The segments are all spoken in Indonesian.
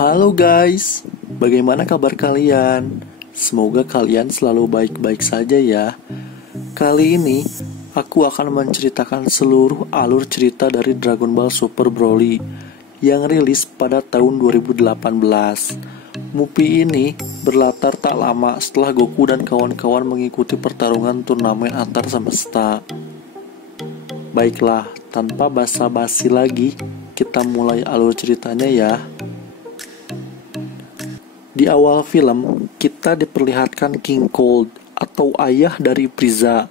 Halo guys, bagaimana kabar kalian? Semoga kalian selalu baik-baik saja ya. Kali ini, aku akan menceritakan seluruh alur cerita dari Dragon Ball Super Broly yang rilis pada tahun 2018. Movie ini berlatar tak lama setelah Goku dan kawan-kawan mengikuti pertarungan turnamen antar semesta. Baiklah, tanpa basa-basi lagi, kita mulai alur ceritanya ya. Di awal film, kita diperlihatkan King Cold atau ayah dari Frieza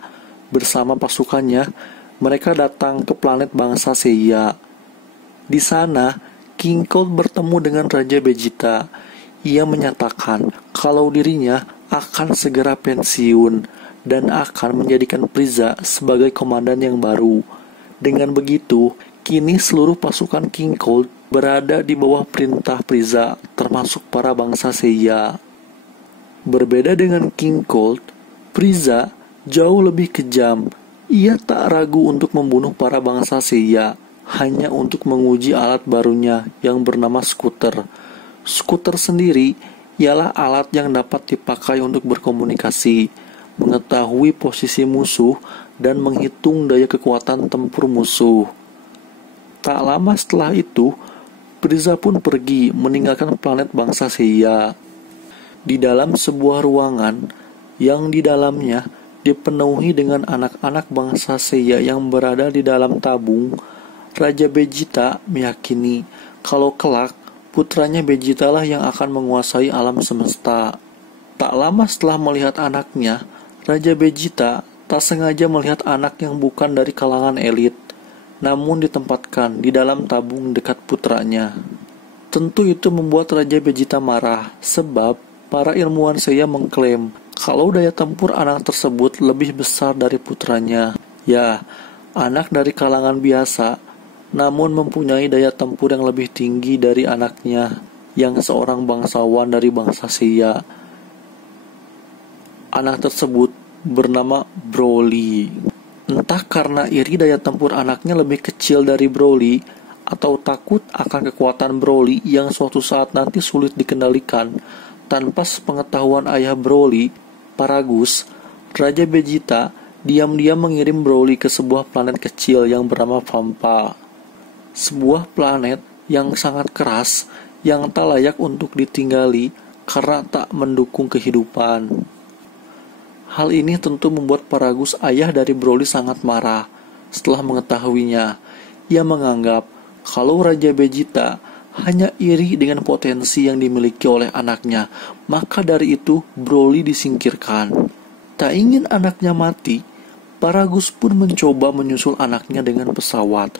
bersama pasukannya. Mereka datang ke planet bangsa Seiya. Di sana, King Cold bertemu dengan Raja Vegeta. Ia menyatakan kalau dirinya akan segera pensiun dan akan menjadikan Frieza sebagai komandan yang baru. Dengan begitu, kini seluruh pasukan King Cold berada di bawah perintah Frieza, termasuk para bangsa Seiya. Berbeda dengan King Cold, Frieza jauh lebih kejam. Ia tak ragu untuk membunuh para bangsa Seiya, hanya untuk menguji alat barunya yang bernama skuter. Skuter sendiri ialah alat yang dapat dipakai untuk berkomunikasi, mengetahui posisi musuh, dan menghitung daya kekuatan tempur musuh. Tak lama setelah itu, Frieza pun pergi meninggalkan planet bangsa Seiya. Di dalam sebuah ruangan yang di dalamnya dipenuhi dengan anak-anak bangsa Seiya yang berada di dalam tabung, Raja Vegeta meyakini kalau kelak putranya Vegeta lah yang akan menguasai alam semesta. Tak lama setelah melihat anaknya, Raja Vegeta tak sengaja melihat anak yang bukan dari kalangan elit, namun ditempatkan di dalam tabung dekat putranya. Tentu itu membuat Raja Vegeta marah, sebab para ilmuwan Seiya mengklaim kalau daya tempur anak tersebut lebih besar dari putranya. Ya, anak dari kalangan biasa, namun mempunyai daya tempur yang lebih tinggi dari anaknya, yang seorang bangsawan dari bangsa Seiya. Anak tersebut bernama Broly. Entah karena iri daya tempur anaknya lebih kecil dari Broly, atau takut akan kekuatan Broly yang suatu saat nanti sulit dikendalikan, tanpa sepengetahuan ayah Broly, Paragus, Raja Vegeta diam-diam mengirim Broly ke sebuah planet kecil yang bernama Vampa. Sebuah planet yang sangat keras, yang tak layak untuk ditinggali karena tak mendukung kehidupan. Hal ini tentu membuat Paragus, ayah dari Broly, sangat marah. Setelah mengetahuinya, ia menganggap kalau Raja Vegeta hanya iri dengan potensi yang dimiliki oleh anaknya, maka dari itu Broly disingkirkan. Tak ingin anaknya mati, Paragus pun mencoba menyusul anaknya dengan pesawat.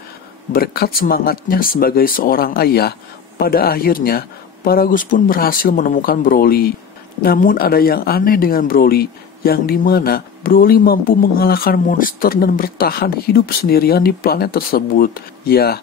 Berkat semangatnya sebagai seorang ayah, pada akhirnya Paragus pun berhasil menemukan Broly. Namun ada yang aneh dengan Broly, yang dimana Broly mampu mengalahkan monster dan bertahan hidup sendirian di planet tersebut. Ya,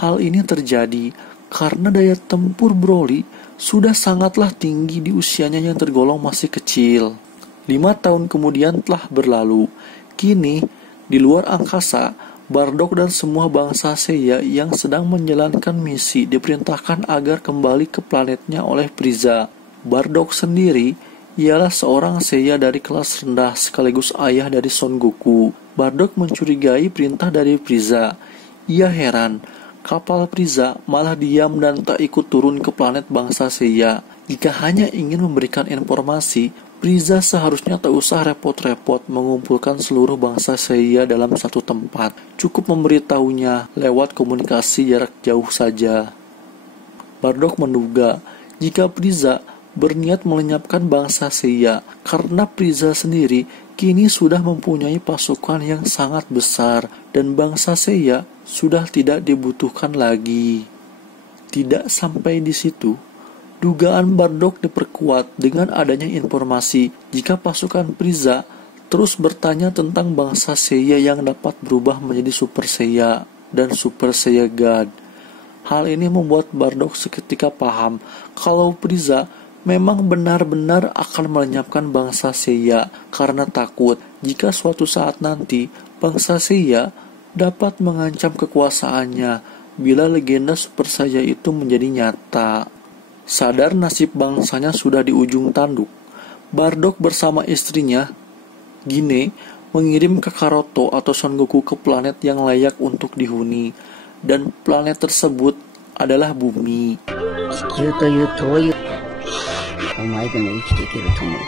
hal ini terjadi karena daya tempur Broly sudah sangatlah tinggi di usianya yang tergolong masih kecil. 5 tahun kemudian telah berlalu. Kini, di luar angkasa, Bardock dan semua bangsa Seiya yang sedang menjalankan misi diperintahkan agar kembali ke planetnya oleh Frieza. Bardock sendiri ialah seorang Seiya dari kelas rendah sekaligus ayah dari Son Goku. Bardock mencurigai perintah dari Frieza. Ia heran, kapal Frieza malah diam dan tak ikut turun ke planet bangsa Seiya. Jika hanya ingin memberikan informasi, Frieza seharusnya tak usah repot-repot mengumpulkan seluruh bangsa Seiya dalam satu tempat. Cukup memberitahunya lewat komunikasi jarak jauh saja. Bardock menduga jika Frieza berniat melenyapkan bangsa Seiya, karena Frieza sendiri kini sudah mempunyai pasukan yang sangat besar dan bangsa Seiya sudah tidak dibutuhkan lagi. Tidak sampai di situ, dugaan Bardock diperkuat dengan adanya informasi jika pasukan Frieza terus bertanya tentang bangsa Seiya yang dapat berubah menjadi Super Seiya dan Super Saiya God. Hal ini membuat Bardock seketika paham kalau Frieza memang benar-benar akan melenyapkan bangsa Seiya karena takut jika suatu saat nanti bangsa Seiya dapat mengancam kekuasaannya bila legenda Super Saiya itu menjadi nyata. Sadar nasib bangsanya sudah di ujung tanduk, Bardock bersama istrinya, Gine, mengirim Kakaroto atau Son Goku ke planet yang layak untuk dihuni, dan planet tersebut adalah bumi. 地球という遠いお前でも生きていけると思う。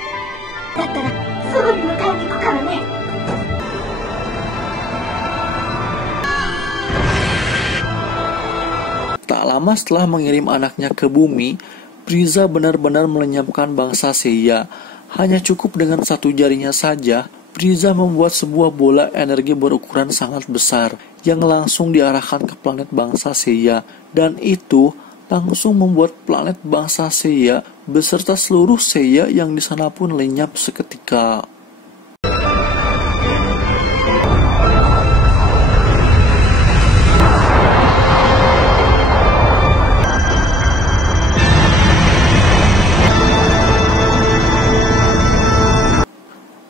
だったらすぐに迎えに行くからね。Tak lama setelah mengirim anaknya ke bumi, Frieza benar-benar melenyapkan bangsa Seiya. Hanya cukup dengan satu jarinya saja, Frieza membuat sebuah bola energi berukuran sangat besar yang langsung diarahkan ke planet bangsa Seiya, dan itu langsung membuat planet bangsa Seiya beserta seluruh Seiya yang di sana pun lenyap seketika.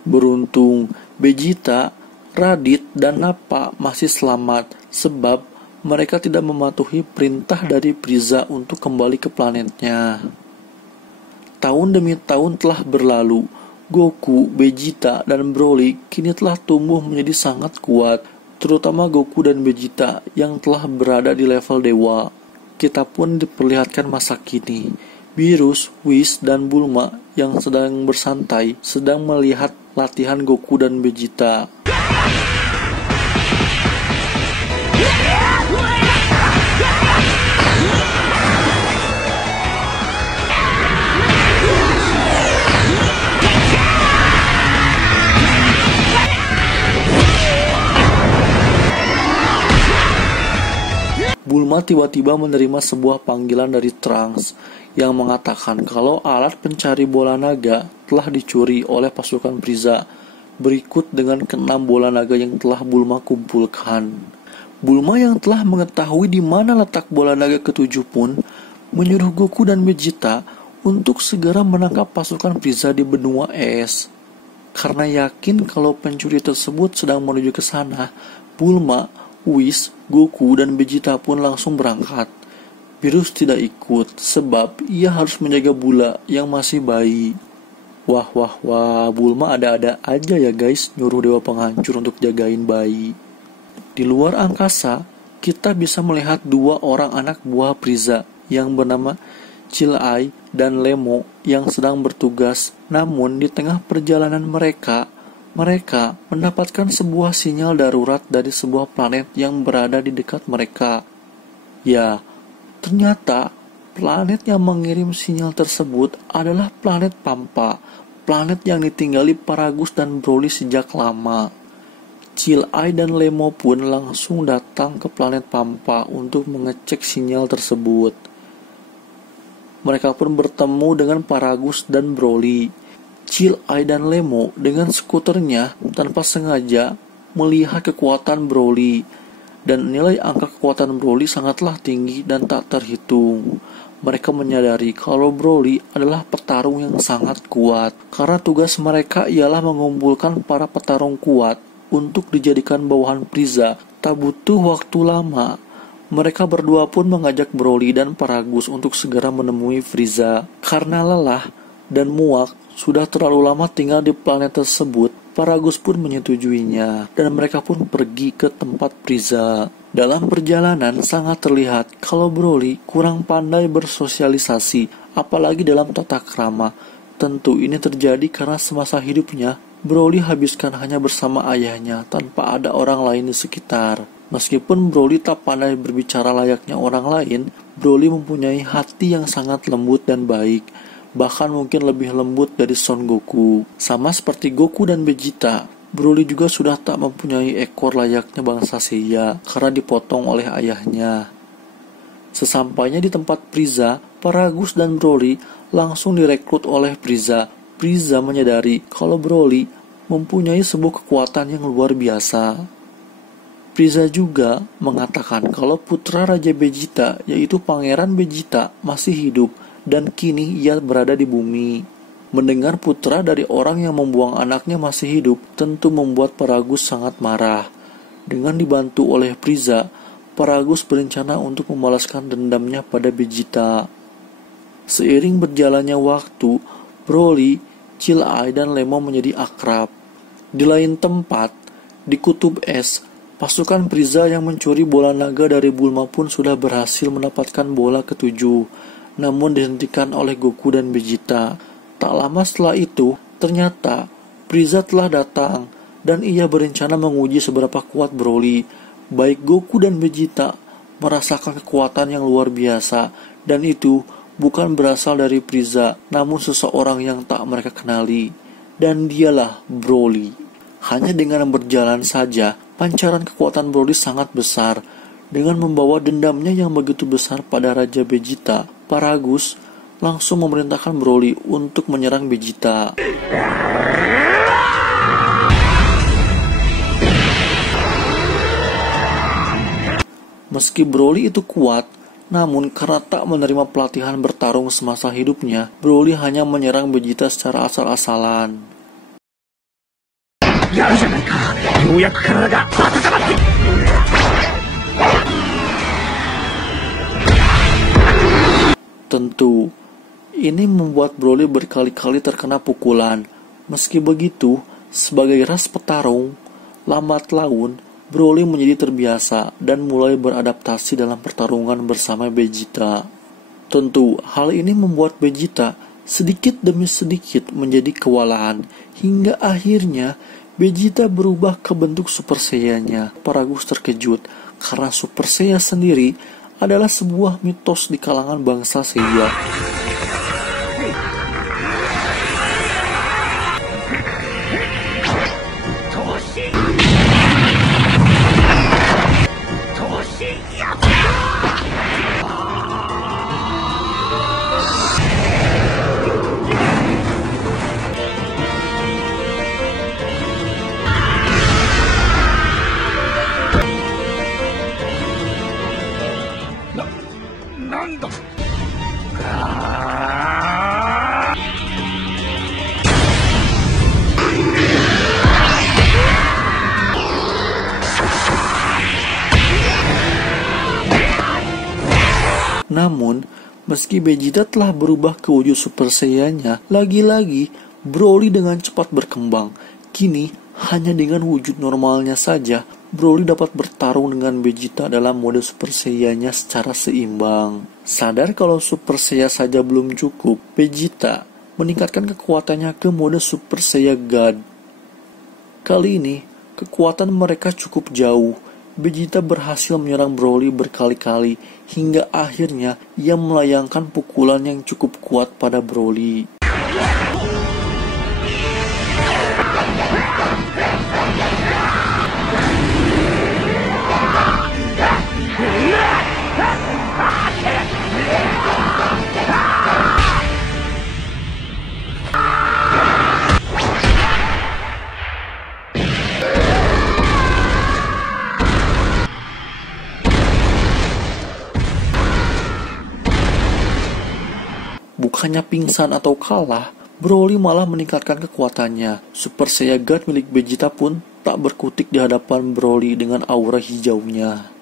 Beruntung, Vegeta, Raditz, dan Nappa masih selamat sebab mereka tidak mematuhi perintah dari Frieza untuk kembali ke planetnya. Tahun demi tahun telah berlalu. Goku, Vegeta, dan Broly kini telah tumbuh menjadi sangat kuat, terutama Goku dan Vegeta yang telah berada di level dewa. Kita pun diperlihatkan masa kini. Beerus, Whis, dan Bulma yang sedang bersantai sedang melihat latihan Goku dan Vegeta. Bulma tiba-tiba menerima sebuah panggilan dari Trunks yang mengatakan kalau alat pencari bola naga telah dicuri oleh pasukan Frieza, berikut dengan ke-6 bola naga yang telah Bulma kumpulkan. Bulma yang telah mengetahui di mana letak bola naga ke-7 pun menyuruh Goku dan Vegeta untuk segera menangkap pasukan Frieza di benua es. Karena yakin kalau pencuri tersebut sedang menuju ke sana, Bulma, Whis, Goku, dan Vegeta pun langsung berangkat. Beerus tidak ikut sebab ia harus menjaga Bula yang masih bayi. Wah, Bulma ada-ada aja ya guys, nyuruh dewa penghancur untuk jagain bayi. Di luar angkasa, kita bisa melihat dua orang anak buah Frieza yang bernama Chilai dan Lemo yang sedang bertugas. Namun di tengah perjalanan mereka mendapatkan sebuah sinyal darurat dari sebuah planet yang berada di dekat mereka. Ya, ternyata planet yang mengirim sinyal tersebut adalah planet Pampa, planet yang ditinggali Paragus dan Broly sejak lama. Chilai dan Lemo pun langsung datang ke planet Pampa untuk mengecek sinyal tersebut. Mereka pun bertemu dengan Paragus dan Broly. Chilai dan Lemo dengan skuternya tanpa sengaja melihat kekuatan Broly, dan nilai angka kekuatan Broly sangatlah tinggi dan tak terhitung. Mereka menyadari kalau Broly adalah petarung yang sangat kuat, karena tugas mereka ialah mengumpulkan para petarung kuat untuk dijadikan bawahan Frieza. Tak butuh waktu lama, mereka berdua pun mengajak Broly dan Paragus untuk segera menemui Frieza. Karena lelah dan muak sudah terlalu lama tinggal di planet tersebut, Paragus pun menyetujuinya, dan mereka pun pergi ke tempat Frieza. Dalam perjalanan sangat terlihat kalau Broly kurang pandai bersosialisasi, apalagi dalam tata krama. Tentu ini terjadi karena semasa hidupnya, Broly habiskan hanya bersama ayahnya tanpa ada orang lain di sekitar. Meskipun Broly tak pandai berbicara layaknya orang lain, Broly mempunyai hati yang sangat lembut dan baik, bahkan mungkin lebih lembut dari Son Goku. Sama seperti Goku dan Vegeta, Broly juga sudah tak mempunyai ekor layaknya bangsa Seiya karena dipotong oleh ayahnya. Sesampainya di tempat Frieza, Paragus dan Broly langsung direkrut oleh Frieza. Frieza menyadari kalau Broly mempunyai sebuah kekuatan yang luar biasa. Frieza juga mengatakan kalau putra Raja Vegeta, yaitu Pangeran Vegeta, masih hidup dan kini ia berada di bumi. Mendengar putra dari orang yang membuang anaknya masih hidup tentu membuat Paragus sangat marah. Dengan dibantu oleh Frieza, Paragus berencana untuk membalaskan dendamnya pada Vegeta. Seiring berjalannya waktu, Broly, Chill-Eye, dan Lemon menjadi akrab. Di lain tempat, di Kutub Es, pasukan Frieza yang mencuri bola naga dari Bulma pun sudah berhasil mendapatkan bola ketujuh, namun dihentikan oleh Goku dan Vegeta. Tak lama setelah itu, ternyata Frieza telah datang, dan ia berencana menguji seberapa kuat Broly. Baik Goku dan Vegeta merasakan kekuatan yang luar biasa, dan itu bukan berasal dari Frieza, namun seseorang yang tak mereka kenali, dan dialah Broly. Hanya dengan berjalan saja, pancaran kekuatan Broly sangat besar. Dengan membawa dendamnya yang begitu besar pada Raja Vegeta, Paragus langsung memerintahkan Broly untuk menyerang Vegeta. Meski Broly itu kuat, namun karena tak menerima pelatihan bertarung semasa hidupnya, Broly hanya menyerang Vegeta secara asal-asalan. Tentu, ini membuat Broly berkali-kali terkena pukulan. Meski begitu, sebagai ras petarung, lambat laun, Broly menjadi terbiasa dan mulai beradaptasi dalam pertarungan bersama Vegeta. Tentu, hal ini membuat Vegeta sedikit demi sedikit menjadi kewalahan, hingga akhirnya Vegeta berubah ke bentuk Super Saiyan-nya. Paragus terkejut karena Super Saiyan sendiri adalah sebuah mitos di kalangan bangsa Saiyan. Namun, meski Vegeta telah berubah ke wujud Super Saiyan-nya, lagi-lagi Broly dengan cepat berkembang. Kini, hanya dengan wujud normalnya saja, Broly dapat bertarung dengan Vegeta dalam mode Super Saiyan-nya secara seimbang. Sadar kalau Super Saiyan saja belum cukup, Vegeta meningkatkan kekuatannya ke mode Super Saiyan God. Kali ini, kekuatan mereka cukup jauh. Vegeta berhasil menyerang Broly berkali-kali, hingga akhirnya ia melayangkan pukulan yang cukup kuat pada Broly. Bukannya pingsan atau kalah, Broly malah meningkatkan kekuatannya. Super Saiyan God milik Vegeta pun tak berkutik di hadapan Broly dengan aura hijaunya.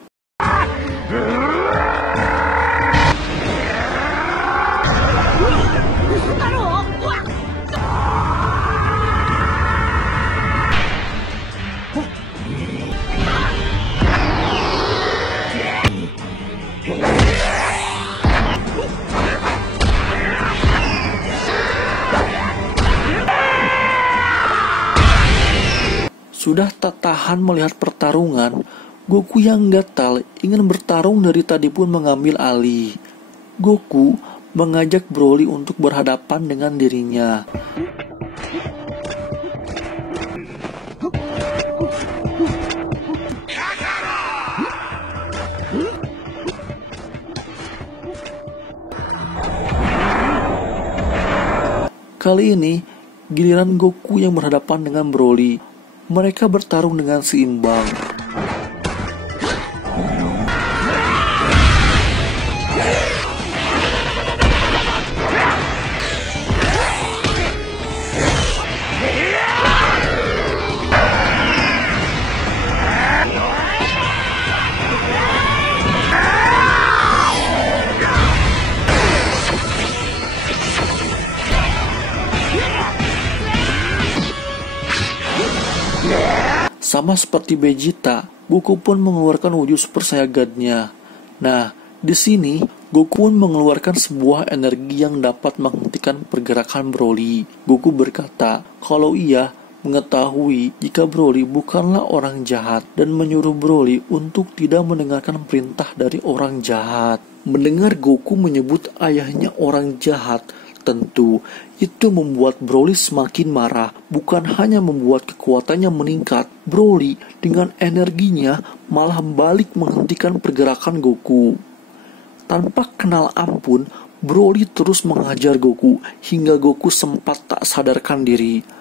Sudah tak tahan melihat pertarungan, Goku yang gatal ingin bertarung dari tadi pun mengambil alih. Goku mengajak Broly untuk berhadapan dengan dirinya. Kali ini, giliran Goku yang berhadapan dengan Broly. Mereka bertarung dengan seimbang. Sama seperti Vegeta, Goku pun mengeluarkan wujud Super Saiyan-nya. Nah, di sini Goku pun mengeluarkan sebuah energi yang dapat menghentikan pergerakan Broly. Goku berkata kalau ia mengetahui jika Broly bukanlah orang jahat dan menyuruh Broly untuk tidak mendengarkan perintah dari orang jahat. Mendengar Goku menyebut ayahnya orang jahat, tentu itu membuat Broly semakin marah. Bukan hanya membuat kekuatannya meningkat, Broly dengan energinya malah balik menghentikan pergerakan Goku. Tanpa kenal ampun, Broly terus menghajar Goku hingga Goku sempat tak sadarkan diri.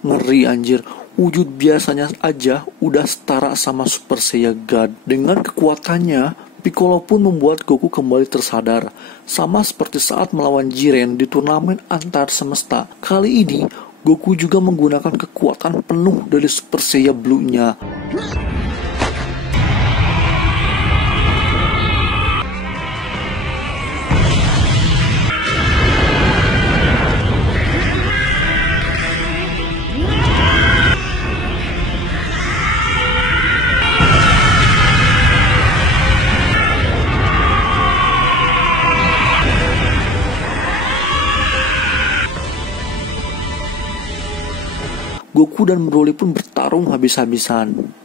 Ngeri anjir, wujud biasanya aja udah setara sama Super Saiyan God. Dengan kekuatannya, Piccolo pun membuat Goku kembali tersadar. Sama seperti saat melawan Jiren di turnamen antar semesta. Kali ini, Goku juga menggunakan kekuatan penuh dari Super Saiyan Blue-nya. Goku dan Broly pun bertarung habis-habisan.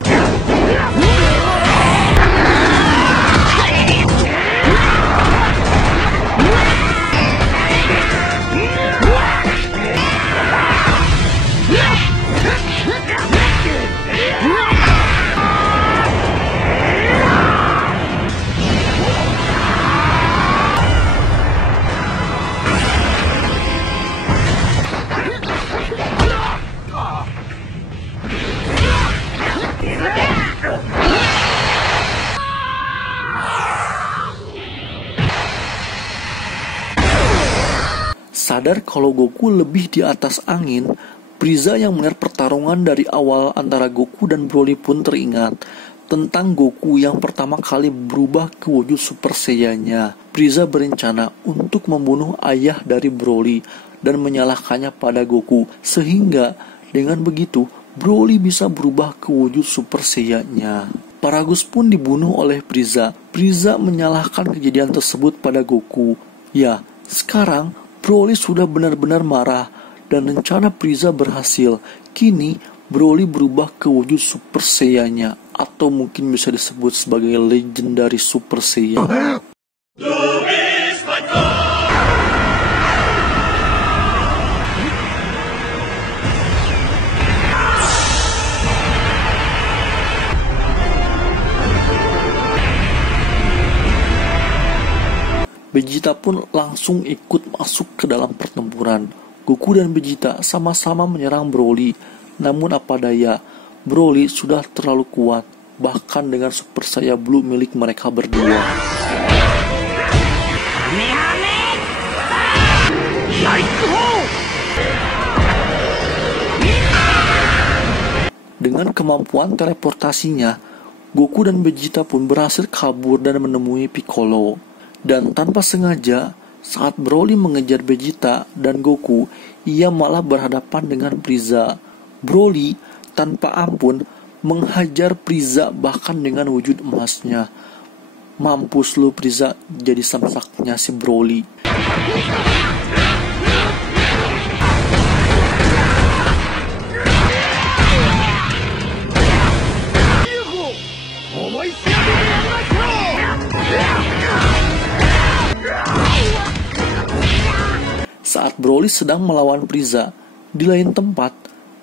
Sadar kalau Goku lebih di atas angin, Frieza yang melihat pertarungan dari awal antara Goku dan Broly pun teringat tentang Goku yang pertama kali berubah ke wujud Super Saiyan-nya. Frieza berencana untuk membunuh ayah dari Broly dan menyalahkannya pada Goku, sehingga dengan begitu Broly bisa berubah ke wujud Super Saiyan-nya. Paragus pun dibunuh oleh Frieza. Frieza menyalahkan kejadian tersebut pada Goku. Ya, sekarang Broly sudah benar-benar marah dan rencana Frieza berhasil. Kini Broly berubah ke wujud Super Saiyan-nya, atau mungkin bisa disebut sebagai legendary Super Saiyan. Vegeta pun langsung ikut masuk ke dalam pertempuran. Goku dan Vegeta sama-sama menyerang Broly. Namun apa daya, Broly sudah terlalu kuat, bahkan dengan Super Saiyan Blue milik mereka berdua. Dengan kemampuan teleportasinya, Goku dan Vegeta pun berhasil kabur dan menemui Piccolo. Dan tanpa sengaja, saat Broly mengejar Vegeta dan Goku, ia malah berhadapan dengan Frieza. Broly tanpa ampun menghajar Frieza bahkan dengan wujud emasnya. Mampus lu Frieza, jadi samsaknya si Broly. Saat Broly sedang melawan Frieza, di lain tempat,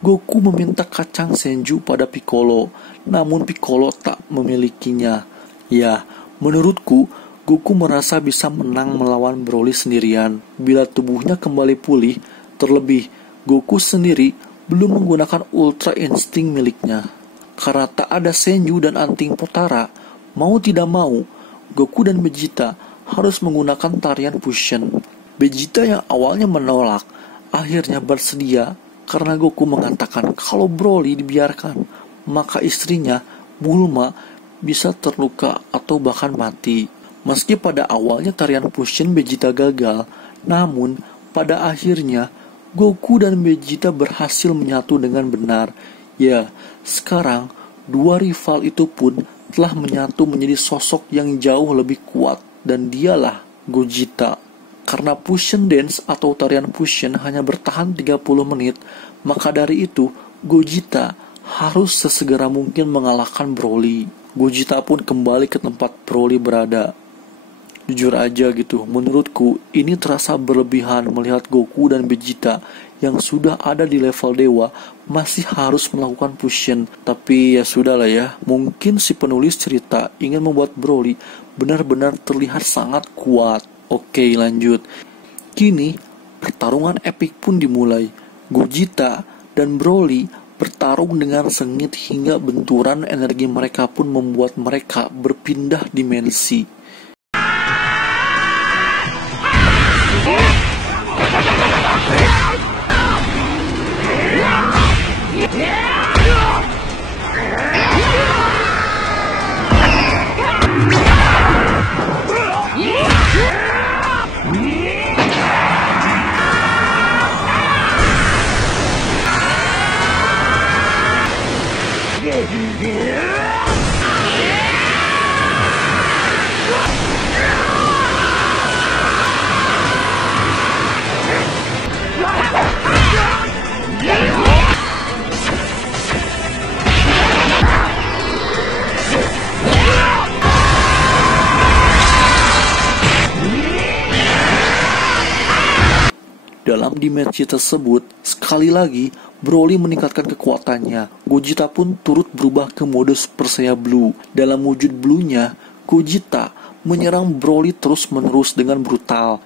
Goku meminta kacang Senju pada Piccolo, namun Piccolo tak memilikinya. Ya, menurutku, Goku merasa bisa menang melawan Broly sendirian bila tubuhnya kembali pulih. Terlebih, Goku sendiri belum menggunakan Ultra Instinct miliknya. Karena tak ada Senju dan Anting Potara, mau tidak mau, Goku dan Vegeta harus menggunakan tarian fusion. Vegeta yang awalnya menolak, akhirnya bersedia karena Goku mengatakan kalau Broly dibiarkan, maka istrinya, Bulma, bisa terluka atau bahkan mati. Meski pada awalnya tarian fusion Vegeta gagal, namun pada akhirnya Goku dan Vegeta berhasil menyatu dengan benar. Ya, sekarang dua rival itu pun telah menyatu menjadi sosok yang jauh lebih kuat, dan dialah Gogeta. Karena fusion dance atau tarian fusion hanya bertahan 30 menit, maka dari itu Gogeta harus sesegera mungkin mengalahkan Broly. Gogeta pun kembali ke tempat Broly berada. Jujur aja gitu, menurutku ini terasa berlebihan melihat Goku dan Vegeta yang sudah ada di level dewa masih harus melakukan fusion. Tapi ya sudahlah ya, mungkin si penulis cerita ingin membuat Broly benar-benar terlihat sangat kuat. Oke, lanjut. Kini pertarungan epik pun dimulai. Gogeta dan Broly bertarung dengan sengit hingga benturan energi mereka pun membuat mereka berpindah dimensi. Dalam dimensi tersebut, sekali lagi Broly meningkatkan kekuatannya. Gogeta pun turut berubah ke mode Super Saiyan Blue. Dalam wujud Blue-nya, Gogeta menyerang Broly terus-menerus dengan brutal.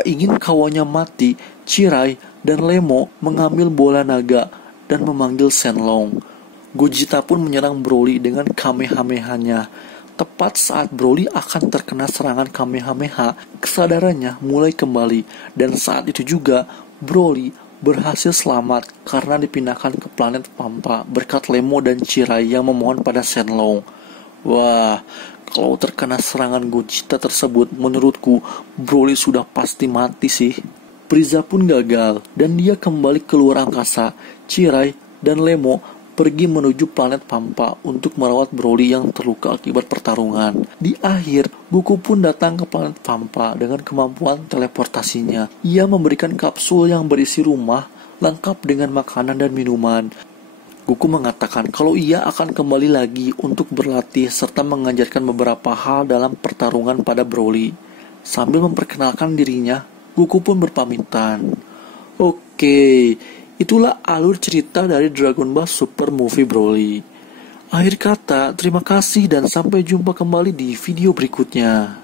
Tak ingin kawannya mati, Chirai dan Lemo mengambil bola naga dan memanggil Shenlong. Gogeta pun menyerang Broly dengan Kamehameha-nya. Tepat saat Broly akan terkena serangan Kamehameha, kesadarannya mulai kembali, dan saat itu juga Broly berhasil selamat karena dipindahkan ke planet Pampa berkat Lemo dan Chirai yang memohon pada Shenlong. Wah, kalau terkena serangan Gogeta tersebut, menurutku Broly sudah pasti mati sih. Frieza pun gagal dan dia kembali keluar angkasa. Chirai dan Lemo pergi menuju planet Pampa untuk merawat Broly yang terluka akibat pertarungan. Di akhir, Goku pun datang ke planet Pampa dengan kemampuan teleportasinya. Ia memberikan kapsul yang berisi rumah lengkap dengan makanan dan minuman. Goku mengatakan kalau ia akan kembali lagi untuk berlatih serta mengajarkan beberapa hal dalam pertarungan pada Broly. Sambil memperkenalkan dirinya, Goku pun berpamitan. Oke, itulah alur cerita dari Dragon Ball Super Movie Broly. Akhir kata, terima kasih dan sampai jumpa kembali di video berikutnya.